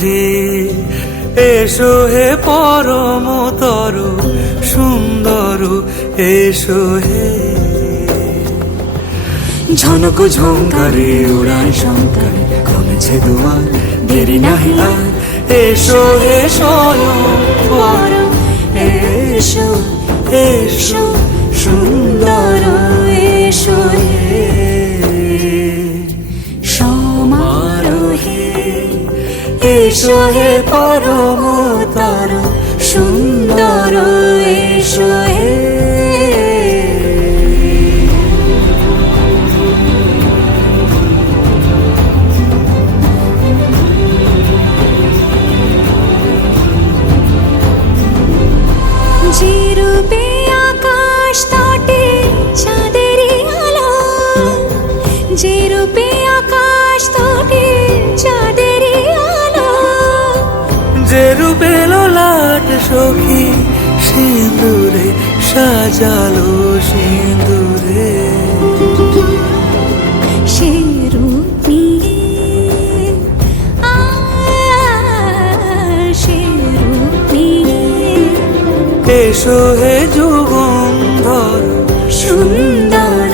হে, এসো হে পরমতর সুন্দর, এসো হে। ঝনক ঝঙ্কারে উড়ায় শঙ্কারে কমেছে দুয়ার, দেরি নাহি আর, এসো হে স্বয়ং পরম, এসো এসো সুন্দর, এসো হে সমারোহে, এসো হে পরমতর সুন্দর, এসো হে। যে রূপে আকাশ তটে চাঁদেরই আলো, যে রূপে আকাশ তটে চাঁদেরই আলো, যে রূপে ললাট সখী সিঁদুরে সাজালো সিঁদুরে, সে রূপ নিয়ে সে রূপ নিয়ে এসো হে যুগন্ধর সুন্দর,